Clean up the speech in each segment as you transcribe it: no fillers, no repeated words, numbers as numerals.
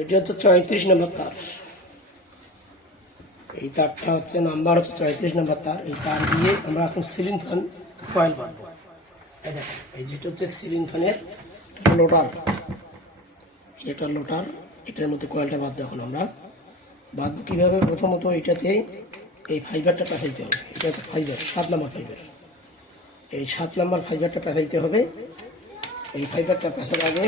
এটি হচ্ছে 34 নম্বর তার। এই তারটা হচ্ছে নাম্বার হচ্ছে 34 নম্বর তার। এই তার দিয়ে আমরা এখন সিলিং ফ্যান কয়েল বাঁধবো। এই দেখেন, এই যেটা হচ্ছে সিলিং ফ্যানের লোটার, এটা লোটার, এটার মধ্যে কয়েলটা বাঁধবো। এখন আমরা বাঁধবো কীভাবে? প্রথমত এটাতে এই ফাইবারটা পেঁচাইতে হবে। এটা হচ্ছে ফাইবার, 7 নম্বর ফাইবার। এই 7 নম্বর ফাইবারটা পেঁচাইতে হবে। এই ফাইবারটা পেঁচার আগে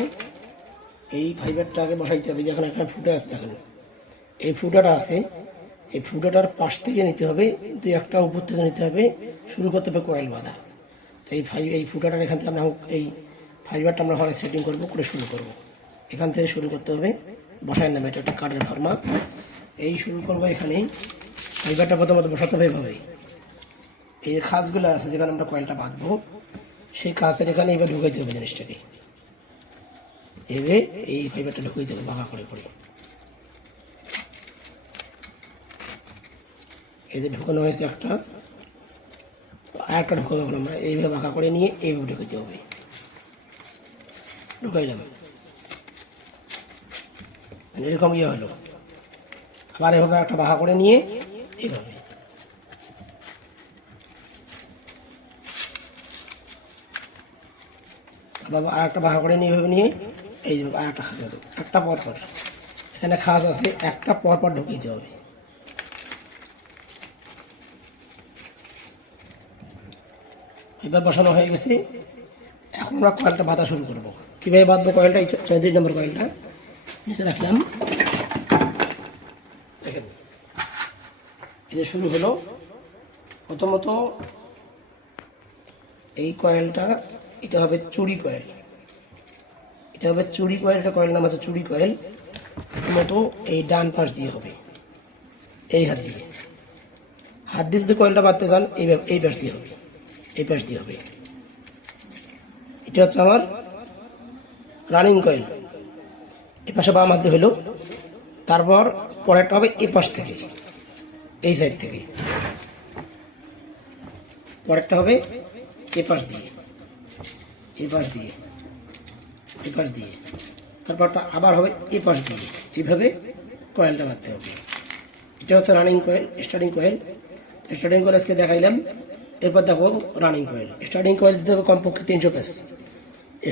এই ফাইবারটা আগে বসাইতে হবে। যখন এখানে ফুটা আছে, দেখেন এই ফুটাটা আছে, এই ফুটাটার পাশ থেকে নিতে হবে, দুই একটা উপর থেকে নিতে হবে, শুরু করতে হবে কয়েল বাঁধা। তো এই ফুটাটার এখান থেকে আমরা এই ফাইবারটা আমরা ওখানে সেটিং করবো, করে শুরু করব। এখান থেকে শুরু করতে হবে, বসায় নেবে, এটা একটা কাঠের ফার্মা। এই শুরু করবো এখানেই। ফাইবারটা প্রথমত বসাতে হবে এভাবেই। এই যে খাসগুলো আছে যেখানে আমরা কয়েলটা বাঁধবো, সেই কাছের এখানে এবার ঢুকাইতে হবে জিনিসটাকে। এভাবে এই ফাইবারটা ঢুকাইতে হবে বাঁকা করে করে। এই যে ঢুকানো হয়েছে একটা, আর একটা ঢুকাবো এখন আমরা। এইভাবে বাঁকা করে নিয়ে এইভাবে ঢুকাইতে হবে। ঢুকাইলাম, এরকম হলো। আবার এভাবে একটা বাঁকা করে নিয়ে এইভাবে, আবার আর একটা বাঁকা করে নিয়ে এইভাবে নিয়ে এই যে আর একটা খাঁচ, একটা পর পর এখানে খাঁচ আছে, একটা পর পর ঢুকিয়ে হবে। এবার বসানো হয়ে গেছে। এখন আমরা কয়েলটা বাঁধা শুরু করবো। কীভাবে বাঁধবো কয়েলটা? এই 34 নম্বর কয়েলটা নিচে রাখলাম, দেখেন এই যে শুরু হলো। প্রথমত এই কয়েলটা, এটা হবে চুড়ি কয়েল, এটা হবে চুড়ি কয়েল। এটা কয়েল নাম আছে চুড়ি কয়েল। প্রথমত এই ডান পাশ দিয়ে হবে, এই হাত দিয়ে যদি কয়েলটা বাঁধতে চান এই পাশ দিয়ে হবে, এই পাশ দিয়ে হবে। এটা হচ্ছে আমার রানিং কয়েল। এ পাশে বাম হাত দিয়ে হলো। তারপর পরেরটা হবে এ পাশ থেকে, এই সাইড থেকে। পরেরটা হবে এ পাশ দিয়ে, এ পাশ দিয়ে, এ পাশ দিয়ে। তারপরটা আবার হবে এ পাশ দিয়ে। এইভাবে কয়েলটা বাঁধতে হবে। এটা হচ্ছে running coil, starting coil. Starting coil আজকে দেখাইলাম। এরপর দেখো রানিং কয়েল। স্টার্টিং কয়েল দিতে হবে কমপক্ষে 300 পেজ।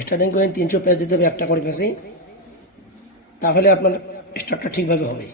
স্টার্টিং কয়েল 300 পেজ দিতে হবে, একটা করে পেজে। তাহলে আপনার স্টার্টটা ঠিকভাবে হবে।